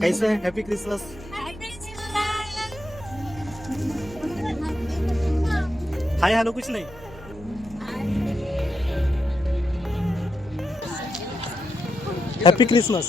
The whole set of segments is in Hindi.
कैसे है? Happy Christmas. हाय हेलो कुछ नहीं। Happy Christmas.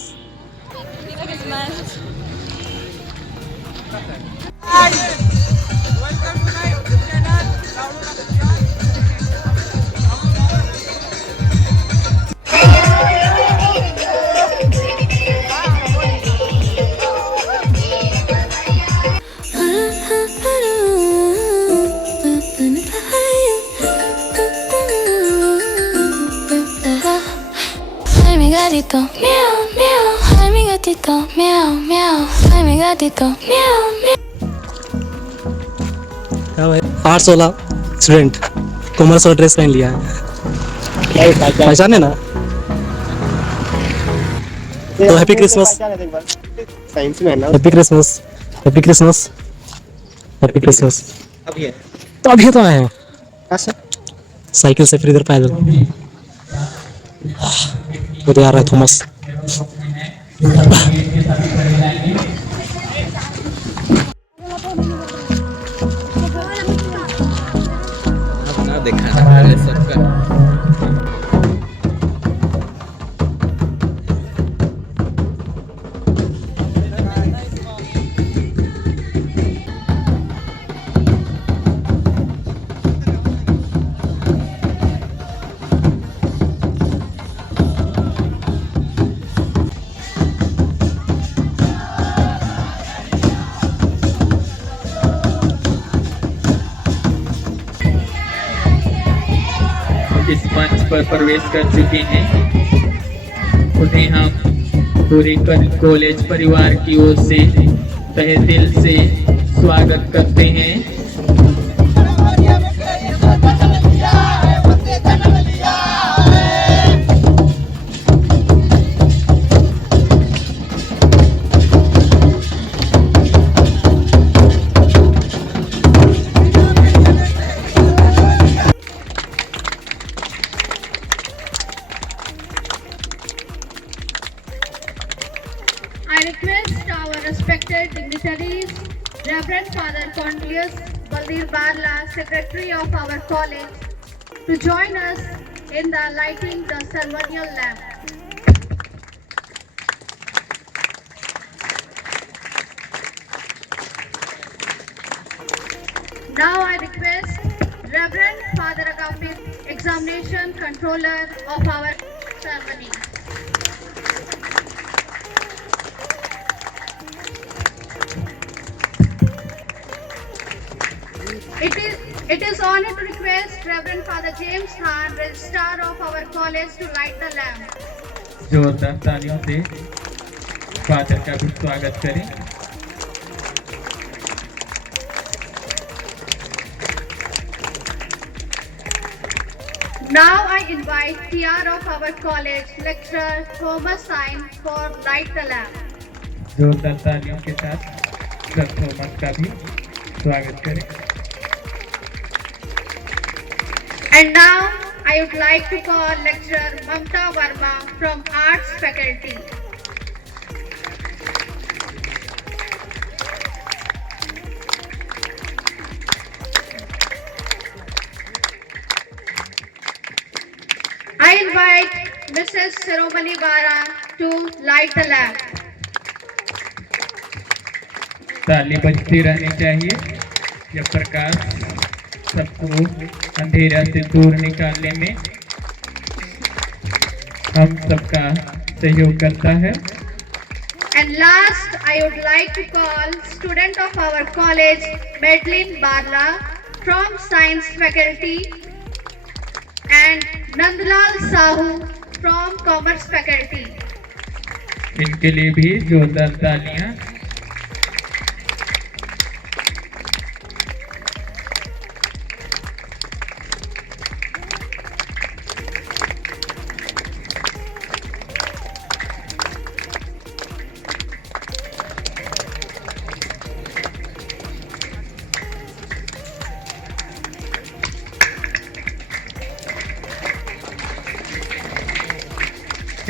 Ay, mi gatito, miau, miau. Ay, mi gatito, miau, miau. Ay, mi gatito, miau, miau. क्या भाई? आर्ट्स वाला स्टूडेंट कॉमर्स वाला ड्रेस पहन लिया है, पहचाने ना? तो हैप्पी क्रिसमस। साइंस में है ना। Happy Christmas. Happy Christmas. Happy Christmas. अभी है। तो अभी तो आए हैं अच्छा। साइकिल से, फिर इधर पैदल। वो तो आ रहा है थॉमस। अपना देखा ना पहले सबका। इस मंच पर प्रवेश कर चुके हैं, उन्हें हम पूरे कॉलेज परिवार की ओर से तहे दिल से स्वागत करते हैं। I request our respected dignitaries, Reverend Father Cornelius Baldir Barla, Secretary of our college, to join us in the lighting the ceremonial lamp. Now I request Reverend Father Agapit, Examination Controller of our ceremony. It is honor to request Reverend Father James Khan, Registrar of our college, to light the lamp. जोरदार तालियों से फादर का भी स्वागत करें। Now I invite PR of our college, Lecturer Thomas Sain, for light the lamp. जोरदार तालियों के साथ सर थॉमस का भी स्वागत करें। And now I would like to call Lecturer Mamta Verma from Arts Faculty. I invite Mrs. Siromani Bara to light the lamp. ताली बजती रहनी चाहिए। यह प्रकाश सबको अंधेरा से दूर निकालने में हम सबका सहयोग करता है। And last, I would like to call student of our college, Madeline Barla from Science Faculty, and Nandlal Sahu from Commerce Faculty. इनके लिए भी जोरदार तालियां।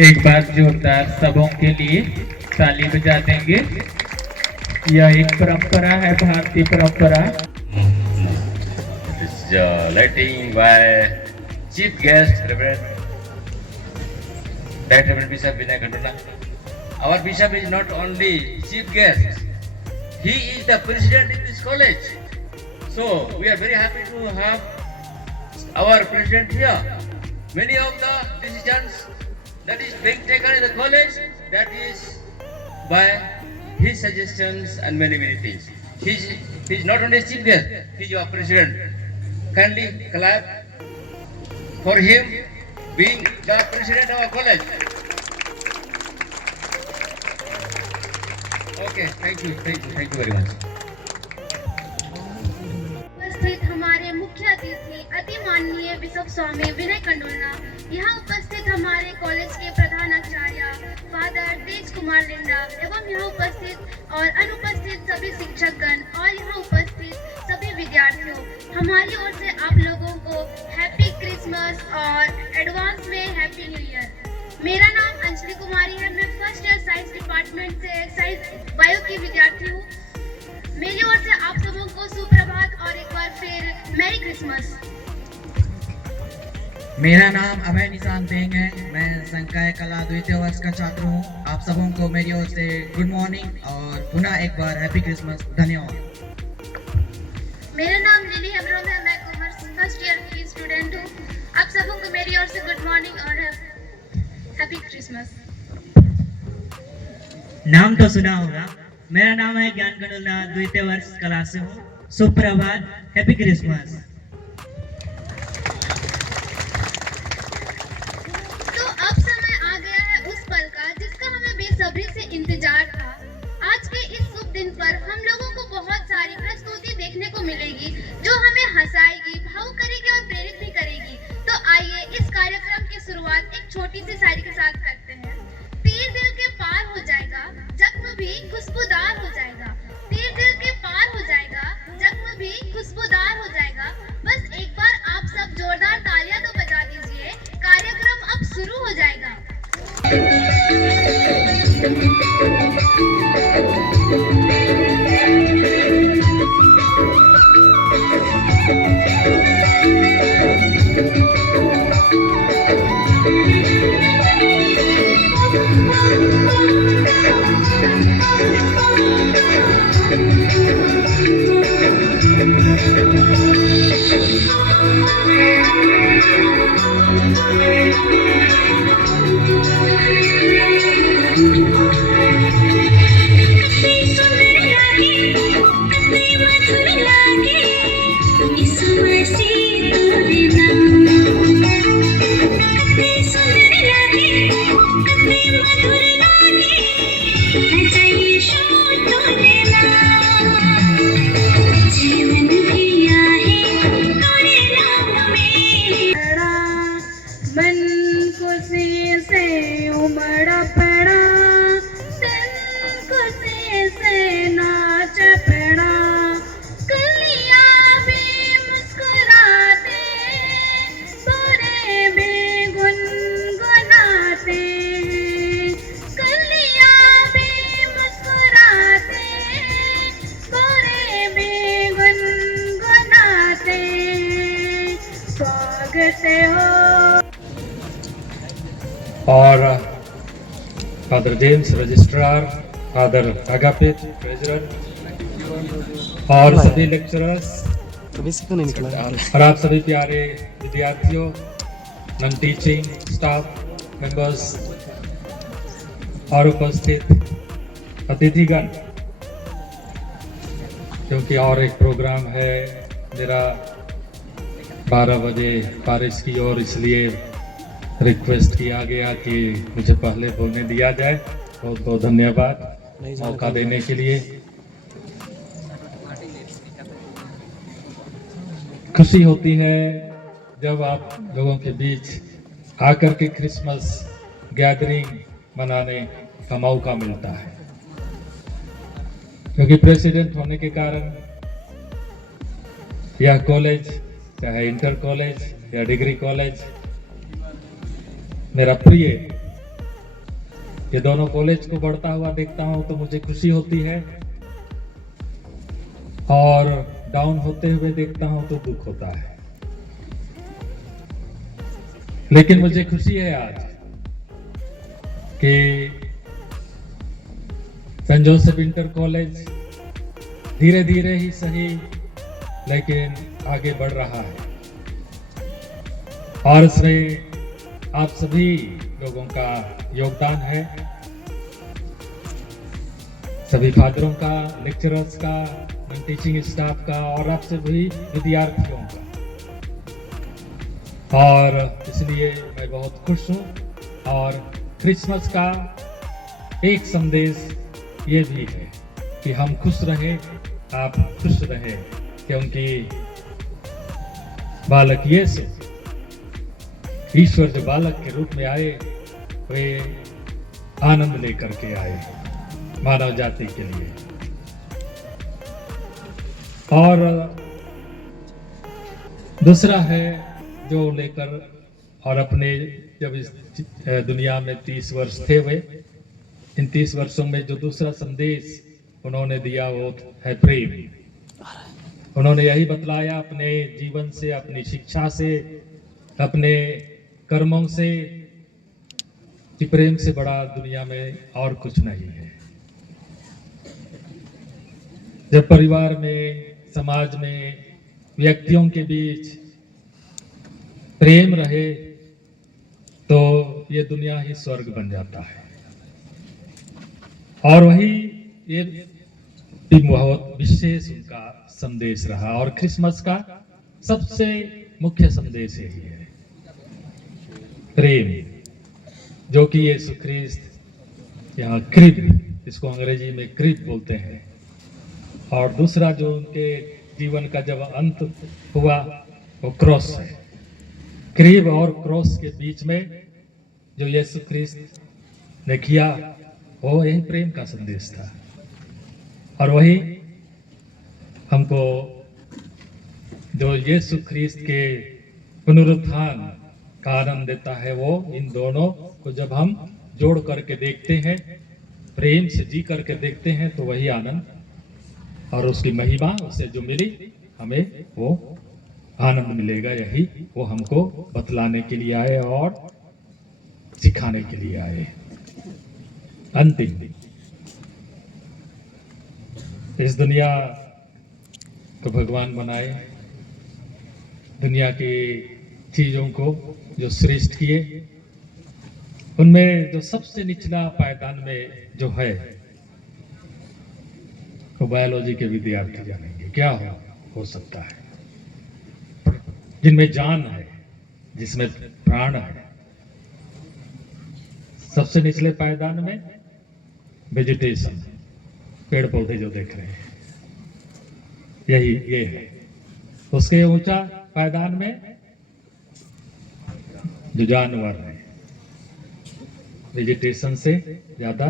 एक बार जोरदार सबों के लिए ताली बजा देंगे। यह एक परंपरा है, भारतीय परंपरा। Lighting by Chief Guest Reverend Bishop Vinay Kandula. Our Bishop is not only Chief Guest, he is the President in this college. So we are very happy to have our President here. Many of the decisions that is being taken in the college, that is by his suggestions and many things. He is not only Chief Guest, he is your President. Kindly clap for him being the President of our college. Okay, thank you very much. उपस्थित हमारे मुख्य अतिथि अति माननीय बिशप स्वामी विनय कंडोलना, यहाँ उपस्थित हमारे कॉलेज के प्रधानाचार्य फादर तेज कुमार लिंडा एवं यहाँ उपस्थित और अनुपस्थित सभी शिक्षकगण और यहाँ उपस्थित सभी विद्यार्थियों, हमारी ओर से आप लोगों को हैप्पी क्रिसमस और एडवांस में हैप्पी न्यू ईयर। मेरा नाम अंजलि कुमारी है, मैं फर्स्ट ईयर साइंस डिपार्टमेंट से साइंस बायो की विद्यार्थी हूँ। मेरी ओर से आप सबों को सुप्रभात और एक बार फिर मैरी क्रिसमस। मेरा नाम अभय निशान सिंह है, मैं संकाय कला द्वितीय वर्ष का छात्र हूँ। आप सबों को मेरी ओर से गुड मॉर्निंग और पुनः एक बार हैप्पी क्रिसमस। धन्यवाद। मेरा नाम लिली हेब्रोन है, मैं कॉमर्स फर्स्ट ईयर की स्टूडेंट हूँ। आप सबों को मेरी ओर से गुड मॉर्निंग और हैप्पी क्रिसमस। नाम तो सुना होगा, मेरा नाम है ज्ञान कंडोलना, द्वितीय वर्ष कला से हूँ। सुप्रभात, हैप्पी क्रिसमस। तो अब समय आ गया है उस पल का जिसका हमें बेसब्री से इंतजार था। आज के इस शुभ दिन पर हम लोगों को बहुत सारी प्रस्तुति देखने को मिलेगी जो हमें हंसाएगी, भावुक करेगी और प्रेरित भी करेगी। तो आइए इस कार्यक्रम की शुरुआत एक छोटी सी शायरी के साथ करते हैं। तीर दिल के पार हो जाएगा, जख्म भी खुशबूदार हो जाएगा। तीर दिल के पार हो जाएगा, जख्म भी खुशबूदार हो जाएगा। बस एक बार आप सब जोरदार तालियां तो बजा दीजिए, कार्यक्रम अब शुरू हो जाएगा। और father James registrar, father Agapit president और सभी लेक्चरर्स कभी से क्यों नहीं निकला? और आप सभी प्यारे विद्यार्थियों, नॉन टीचिंग स्टाफ मेंबर्स और उपस्थित अतिथिगण, क्योंकि और एक प्रोग्राम है मेरा 12 बजे बारिश की ओर, इसलिए रिक्वेस्ट किया गया कि मुझे पहले बोलने दिया जाए। बहुत बहुत धन्यवाद मौका देने के लिए। खुशी होती है जब आप लोगों के बीच आकर के क्रिसमस गैदरिंग मनाने का मौका मिलता है, क्योंकि प्रेसिडेंट होने के कारण यह कॉलेज, चाहे इंटर कॉलेज या डिग्री कॉलेज, मेरा प्रिय ये दोनों कॉलेज को बढ़ता हुआ देखता हूं तो मुझे खुशी होती है, और डाउन होते हुए देखता हूं तो दुख होता है। लेकिन मुझे खुशी है आज कि सेंट जोसेफ इंटर कॉलेज धीरे धीरे ही सही लेकिन आगे बढ़ रहा है, और इसमें आप सभी लोगों का योगदान है, सभी फादरों का, लेक्चरर्स का, टीचिंग स्टाफ का, और आप सभी विद्यार्थियों का। और इसलिए मैं बहुत खुश हूँ। और क्रिसमस का एक संदेश ये भी है कि हम खुश रहें, आप खुश रहें, क्योंकि बालक यीशु, ईश्वर जो बालक के रूप में आए, वे आनंद लेकर के आए मानव जाति के लिए। और दूसरा है जो लेकर, और अपने जब इस दुनिया में 30 वर्ष थे वे, इन 30 वर्षों में जो दूसरा संदेश उन्होंने दिया वो है प्रेम। उन्होंने यही बतलाया अपने जीवन से, अपनी शिक्षा से, अपने कर्मों से, कि प्रेम से बड़ा दुनिया में और कुछ नहीं है। जब परिवार में, समाज में, व्यक्तियों के बीच प्रेम रहे तो ये दुनिया ही स्वर्ग बन जाता है। और वही ये भी बहुत विशेष उनका संदेश रहा, और क्रिसमस का सबसे मुख्य संदेश यही है, प्रेम, जो कि यीशु ख्रिस्त यहाँ क्रिब, इसको अंग्रेजी में क्रिब बोलते हैं। और दूसरा जो उनके जीवन का जब अंत हुआ वो क्रॉस है। क्रिब और क्रॉस के बीच में जो यीशु ख्रिस्त ने किया वो यही प्रेम का संदेश था। और वही हमको जो यीशु ख्रिस्त के पुनरुत्थान का आनंद देता है, वो इन दोनों को जब हम जोड़ करके देखते हैं, प्रेम से जी करके देखते हैं, तो वही आनंद और उसकी महिमा, उससे जो मिली हमें वो आनंद मिलेगा। यही वो हमको बतलाने के लिए आए और सिखाने के लिए आए। अंतिम, इस दुनिया को भगवान बनाए, दुनिया की चीजों को जो सृष्टि किए, उनमें जो सबसे निचला पायदान में जो है वो बायोलॉजी के विद्यार्थी जानेंगे क्या हो सकता है, जिनमें जान है, जिसमें प्राण है। सबसे निचले पायदान में वेजिटेशन, पेड़ पौधे जो देख रहे हैं, यही ये है। उसके ऊंचा पायदान में जो जानवर है, वेजिटेशन से ज्यादा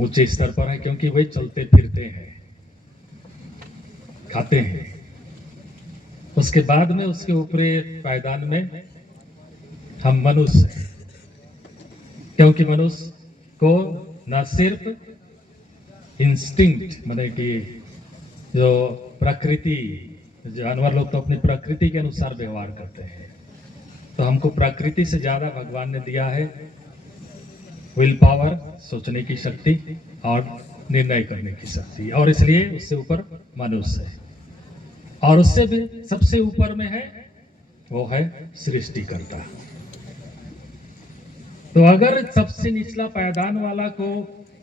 ऊंचे स्तर पर है, क्योंकि वे चलते फिरते हैं, खाते हैं। उसके बाद में उसके ऊपरी पायदान में हम मनुष्य हैं, क्योंकि मनुष्य को न सिर्फ इंस्टिंक्ट, माने कि जो प्रकृति, जानवर लोग तो अपनी प्रकृति के अनुसार व्यवहार करते हैं, तो हमको प्रकृति से ज्यादा भगवान ने दिया है विल पावर, सोचने की शक्ति और निर्णय करने की शक्ति, और इसलिए उससे ऊपर मनुष्य है। और उससे भी सबसे ऊपर में है वो है सृष्टिकर्ता। तो अगर सबसे निचला पायदान वाला को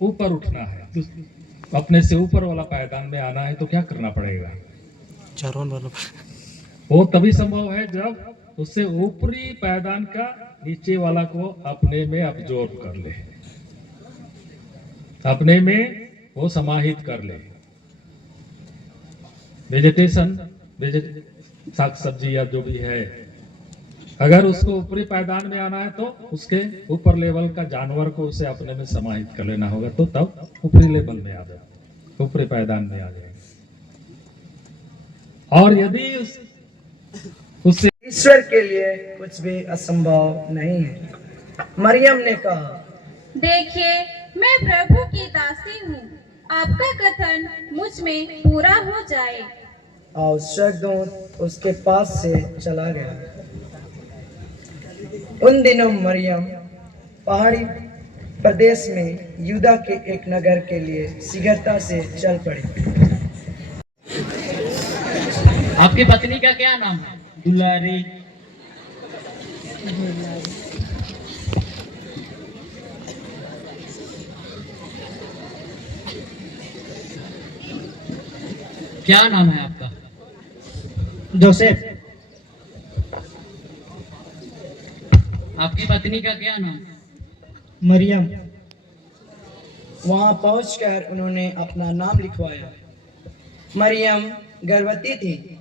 ऊपर उठना है, तो अपने से ऊपर वाला पायदान में आना है, तो क्या करना पड़ेगा? चारों वाला वो तभी संभव है जब उससे ऊपरी पायदान का नीचे वाला को अपने में अब्जॉर्ब कर ले, अपने में वो समाहित कर ले। वेजिटेशन, साग सब्जी या जो भी है, अगर उसको ऊपरी पायदान में आना है तो उसके ऊपर लेवल का जानवर को उसे अपने में समाहित कर लेना होगा, तो तब ऊपरी लेवल में आ जाए, ऊपरी पायदान में आ जाएगा। और यदि उससे ईश्वर के लिए कुछ भी असंभव नहीं है। मरियम ने कहा देखिए, मैं प्रभु की दासी हूँ, आपका कथन मुझ में पूरा हो जाए। और स्वर्गदूत उसके पास से चला गया। उन दिनों मरियम पहाड़ी प्रदेश में यूदा के एक नगर के लिए शीघ्रता से चल पड़ी। आपकी पत्नी का क्या नाम है? दुलारी। क्या नाम है आपका? जोसेफ। आपकी पत्नी का क्या नाम? मरियम। वहां पहुंचकर उन्होंने अपना नाम लिखवाया। मरियम गर्भवती थी,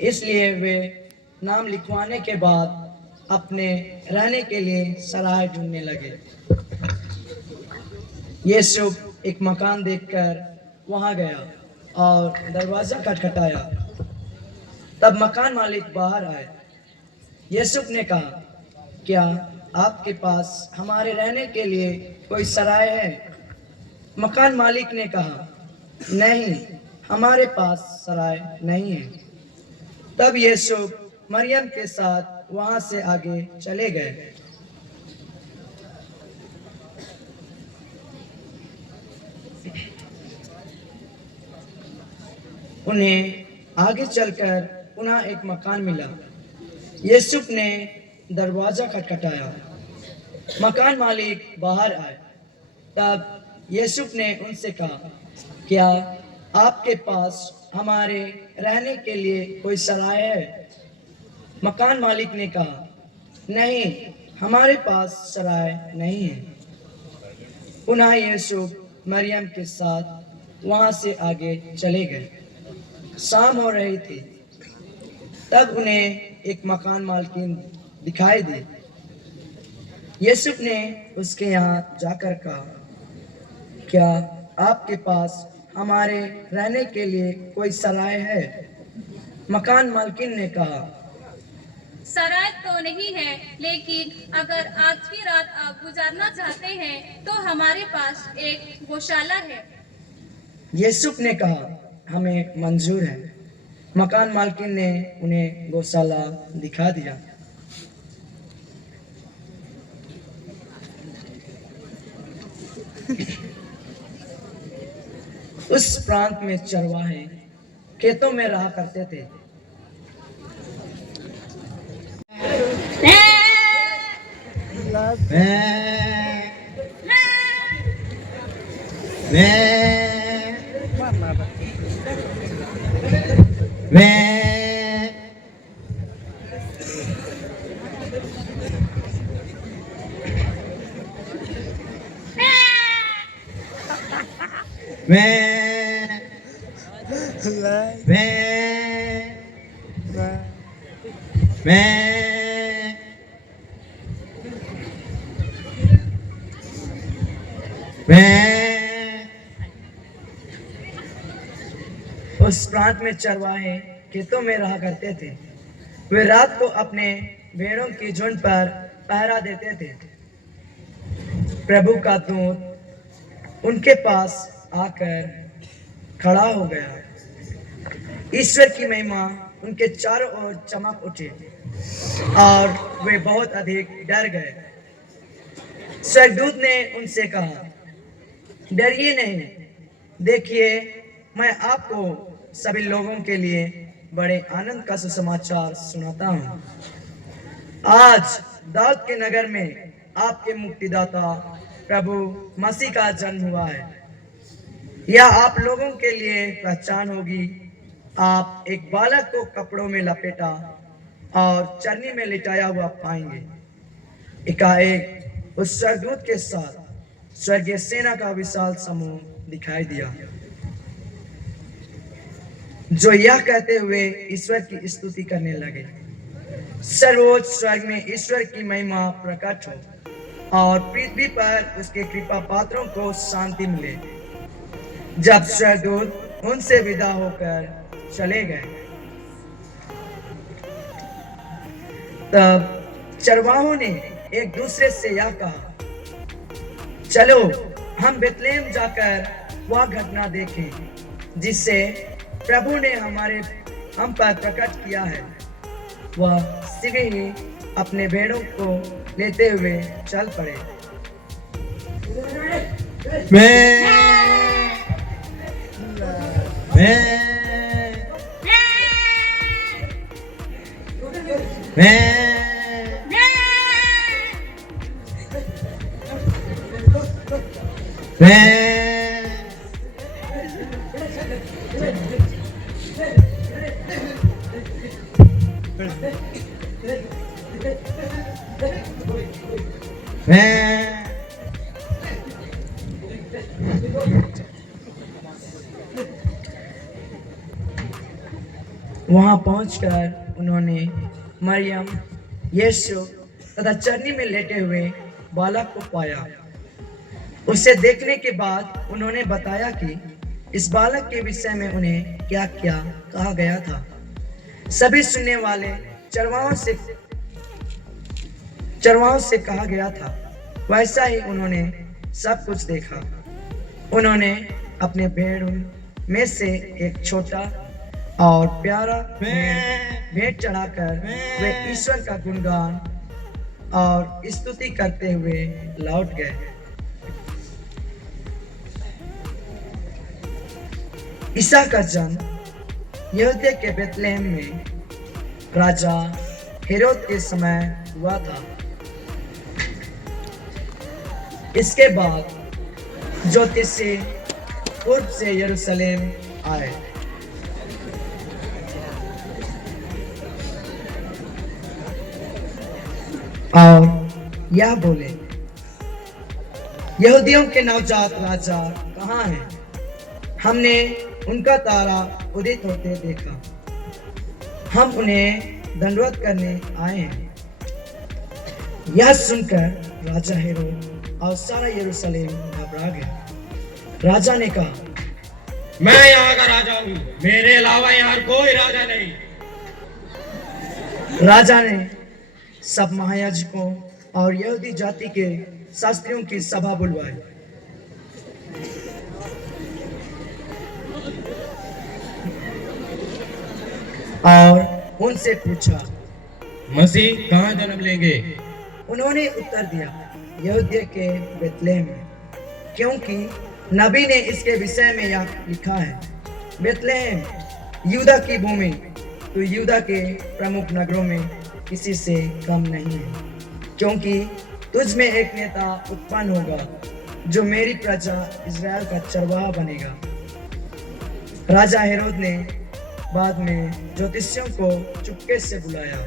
इसलिए वे नाम लिखवाने के बाद अपने रहने के लिए सराय ढूंढने लगे। यीशु एक मकान देखकर वहां गया और दरवाजा खटखटाया। तब मकान मालिक बाहर आए। यीशु ने कहा, क्या आपके पास हमारे रहने के लिए कोई सराय है? मकान मालिक ने कहा, नहीं, हमारे पास सराय नहीं है। तब यीशु मरियम के साथ वहां से आगे चले गए। उन्हें आगे चलकर पुनः एक मकान मिला। यीशु ने दरवाजा खटखटाया। मकान मालिक बाहर आए। तब यीशु ने उनसे कहा, क्या आपके पास हमारे रहने के लिए कोई सराय है? मकान मालिक ने कहा, नहीं, हमारे पास सराय नहीं है। पुनः यीशु मरियम के साथ वहां से आगे चले गए। शाम हो रही थी। तब उन्हें एक मकान मालकिन दिखाई दी। यीशु ने उसके यहाँ जाकर कहा, क्या आपके पास हमारे रहने के लिए कोई सराय है? मकान मालकिन ने कहा, सराय तो नहीं है, लेकिन अगर आज की रात आप गुजारना चाहते हैं तो हमारे पास एक गौशाला है। यीशु ने कहा, हमें मंजूर है। मकान मालकिन ने उन्हें गौशाला दिखा दिया। उस प्रांत में चरवाहे खेतों में रहा करते थे। उस प्रांत में चरवाहे खेतों में रहा करते थे। वे रात को अपने भेड़ों की झुंड पर पहरा देते थे। प्रभु का दूत उनके पास आकर खड़ा हो गया। ईश्वर की महिमा उनके चारों ओर चमक उठी और वे बहुत अधिक डर गए। स्वर्गदूत ने उनसे कहा, डरिए नहीं, देखिए मैं आपको सभी लोगों के लिए बड़े आनंद का सुसमाचार सुनाता हूँ। आज दाऊद के नगर में आपके मुक्तिदाता प्रभु मसीह का जन्म हुआ है। यह आप लोगों के लिए पहचान होगी। आप एक बालक को कपड़ों में लपेटा और चरनी में लिटाया हुआ पाएंगे। एकाएक उस स्वर्गदूत के साथ स्वर्गीय सेना का विशाल समूह दिखाई दिया, जो यह कहते हुए ईश्वर की स्तुति करने लगे, सर्वोच्च स्वर्ग में ईश्वर की महिमा प्रकट हो और पृथ्वी पर उसके कृपा पात्रों को शांति मिले। जब स्वर्गदूत उनसे विदा होकर चले गए, तब चरवाहों ने एक दूसरे से यह कहा, चलो हम बेतलेहम जाकर वह घटना देखें जिससे प्रभु ने हम पर प्रकट किया है। वह शीघ्र ही अपने भेड़ों को लेते हुए चल पड़े। वहां पहुंचकर उन्होंने मरियम, यीशु तथा चरनी में लेटे हुए बालक को पाया। उसे देखने के बाद उन्होंने बताया कि इस बालक के विषय में उन्हें क्या क्या कहा गया था। सभी सुनने वाले चरवाहों से कहा गया था, वैसा ही उन्होंने सब कुछ देखा। उन्होंने अपने भेड़ों में से एक छोटा और प्यारा भेंट चढ़ाकर वे ईश्वर का गुणगान और स्तुति करते हुए लौट गए। ईसा का जन्म यहूदिया के बेतलेहम में राजा हेरोद के समय हुआ था। इसके बाद ज्योतिषी पूर्व से यरूशलेम आए। और यह बोले, यहूदियों के नवजात राजा कहाँ हैं? हमने उनका तारा उदित होते देखा। हम उन्हें दंडवत करने आए हैं। यह सुनकर राजा हेरोद और सारा यरूशलेम घबरा गया। राजा ने कहा, मैं यहाँ का राजा हूँ, मेरे अलावा यहाँ कोई राजा नहीं। राजा ने सब महायाजकों और यहूदी जाति के शास्त्रियों की सभा बुलवाई। और उनसे पूछा, मसीह कहाँ जन्म लेंगे? उन्होंने उत्तर दिया, यहूदिया के बेतलेहम में, क्योंकि नबी ने इसके विषय में यह लिखा है, बेतलेहम यूदा की भूमि तो यूदा के प्रमुख नगरों में किसी से कम नहीं है, क्योंकि तुझ में एक नेता उत्पन्न होगा जो मेरी प्रजा इज़राइल का चरवाहा बनेगा। राजा हेरोद ने बाद में ज्योतिषियों को चुपके से बुलाया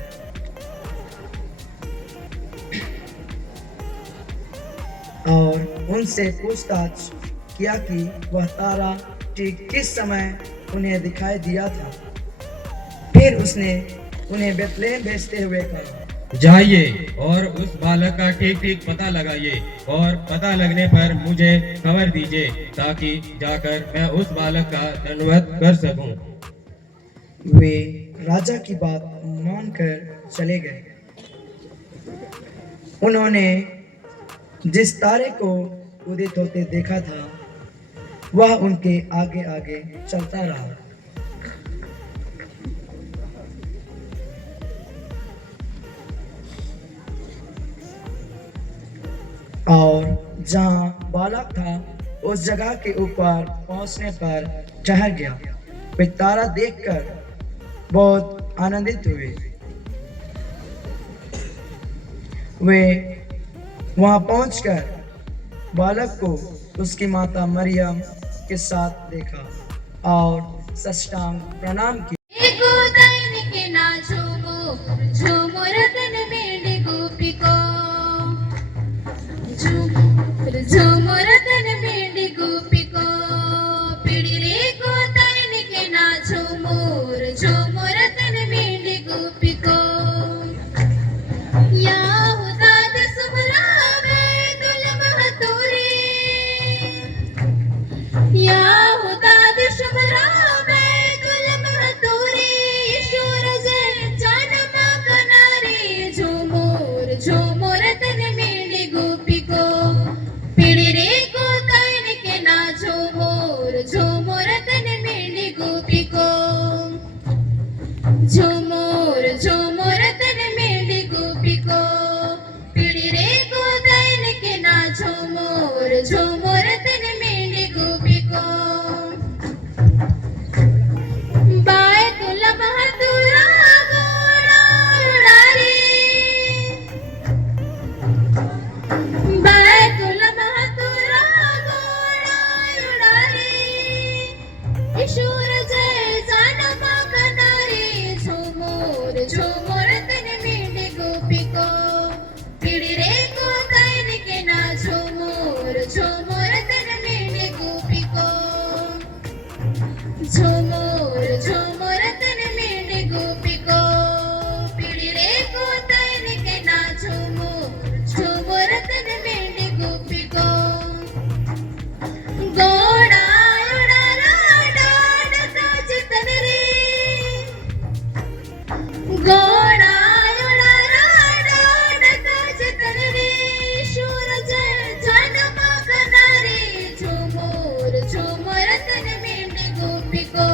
और उनसे पूछताछ किया कि वह तारा ठीक किस समय उन्हें दिखाई दिया था। फिर उसने उन्हें बेतलेहम भेजते हुए कहा, जाइए और उस बालक का ठीक ठीक पता लगाइए और पता लगने पर मुझे खबर दीजिए ताकि जाकर मैं उस बालक का दंडवत कर सकूं। वे राजा की बात मानकर चले गए। उन्होंने जिस तारे को उदित होते देखा था वह उनके आगे आगे चलता रहा। और जहां बालक था उस जगह के ऊपर पहुंचने पर ठहर गया। वे तारा देखकर बहुत आनंदित हुए। वे वहां पहुंचकर बालक को उसकी माता मरियम के साथ देखा और साष्टांग प्रणाम किया। झुमुर झुमुर तन मेंढी गोपी को पीड़ी रे को दैन के ना झुमुर झुमुर तन मेंढी गोपी को बाय कुलम हतुरा गोड़ा उड़ारी बाय कुलम हतुरा गोड़ा उड़ारी ईश्वर जय जानमा कनारी झुमुर झुमुर तन मेंढी गोपी को पीड़ी रे को दैन के ना झुमुर झुमुर तन मेंढी गोपी को झुमुर झुमुर तन मेंढी गोपी को पीड़ी रे को दैन के ना झुमुर झुमुर तन मेंढी गोपी को गोड़ा उड़ाला डांड का चितन रे गोड़ा उड़ाला डांड का चितन रे सूरज जनमा कनारी झुमुर झुमुर तन मेंढी गोपी को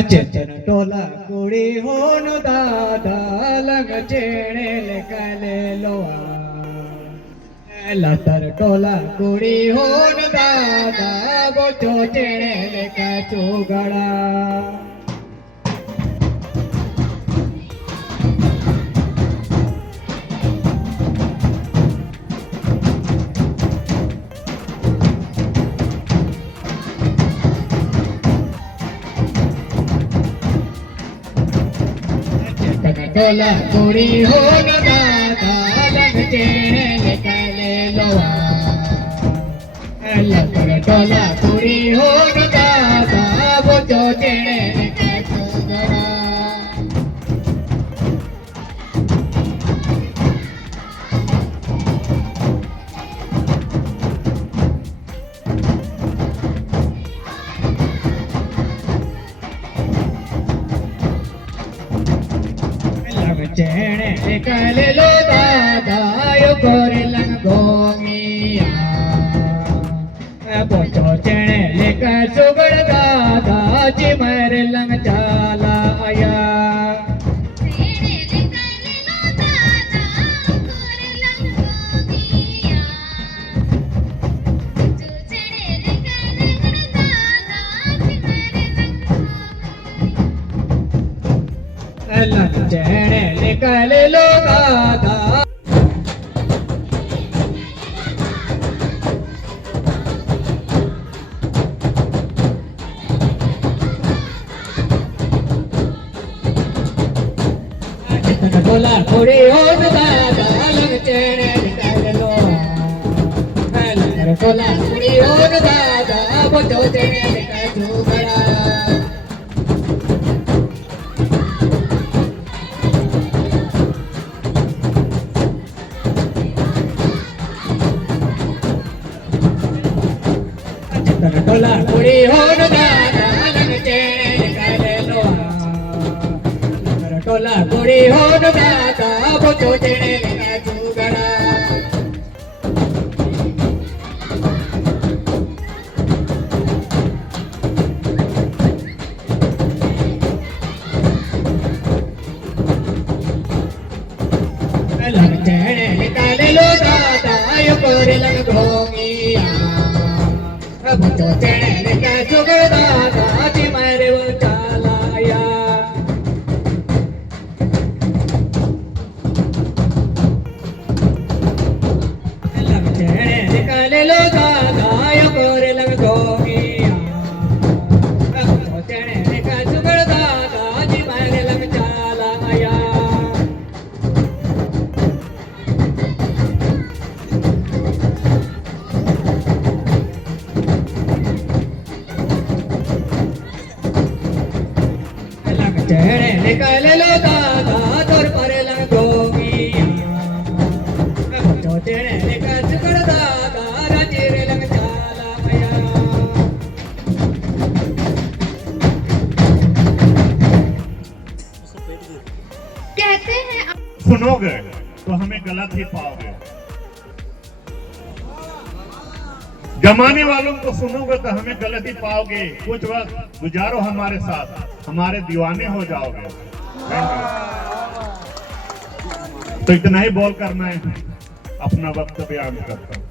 चेतन टोला कुड़ी होन दादा लंग चेणे लेकले लोआ लतर टोला कुड़ी होन दादा बोचो चेणे लेका चुगड़ा टोला कुड़ी होन दादा लंग चेणे लेकले लोआ लतर टोला कुड़ी होन दादा बोचो चेणे लेका चुगड़ा चेणे निकाले लो दादा यो गोरे लंग गोमिया बोचो चेणे लेकर सुगड़ दादा चिमर लंग चाला आया लंग चेणे निकाले लो दादा टोला कुड़ी होन दादा लंग चेणे निकाले लो लतर टोला कुड़ी होन दादा बोचो चेणे लेका चुगड़ा टोला कुड़ी होन दादा लंग चेणे निकाले लो टोला कुड़ी होन दादा बोचो चेणे लेका चुगड़ा लंग चेणे निकाले लो दादा यो गोरे लंग घोंगिया बोचो चेणे लेका चुगड़ दादा चिमरे वो चालाया लंग चेणे निकाले लो दादा यो गोरे लंग घोंगिया बोचो चेणे लेका चुगड़ दादा चिमरे लंग चालाया चेणे निकाले लो दादा तोर पर लंग गोमिया बोचो चेणे लेका चुगड़ दादा राजीरे लंग चाला आया कहते हैं सुनोगे तो हमें गलत ही पाओगे, जमाने वालों को सुनोगे तो हमें गलत ही पाओगे। कुछ वक्त गुजारो हमारे साथ, हमारे दीवाने हो जाओगे। तो इतना ही बोलकर मैं अपना वक्त बयान करता हूँ।